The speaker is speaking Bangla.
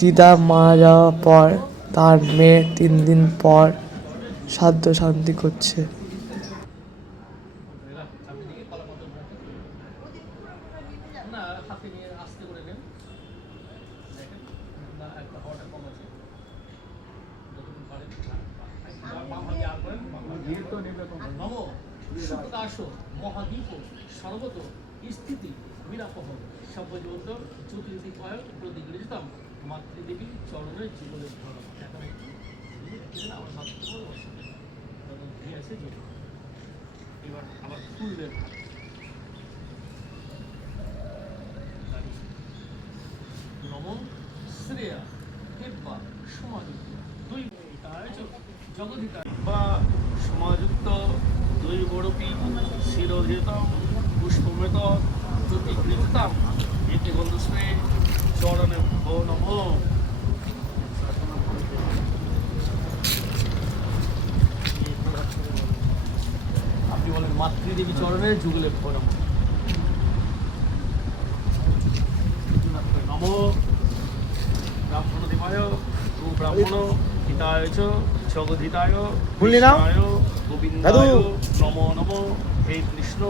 দিদা মারা যাওয়ার পর তার মেয়ে 3 দিন পর শ্রাদ্ধ শান্তি করছে। মহাদীপ সর্বত স্থিতি নিরাপহ সর্বজগত জ্যোতির্দীপয় প্রতিগৃহীতম মাতৃদেবী চরণে জীবনের ধর্ম। আমার মাতৃ আছে যে এবার আবার ফুলদের নম শ্রেয়া দেবা সমাযুক্ত জগদ্ধিতা বা সমাযুক্ত দৈবরূপী শিরোধৃত পুষ্পমেত প্রতিগৃহীতম এটি বন্ধুশ্রী চরণে ভো নম। আপনি বলেন মাতৃদেবী চরণে যুগলে ভো নম। নম ব্রাহ্মণ দেবায় ও ব্রাহ্মণ হিতায় চ জগদ্ধিতায় গোবিন্দায় নমো নমো হে কৃষ্ণ।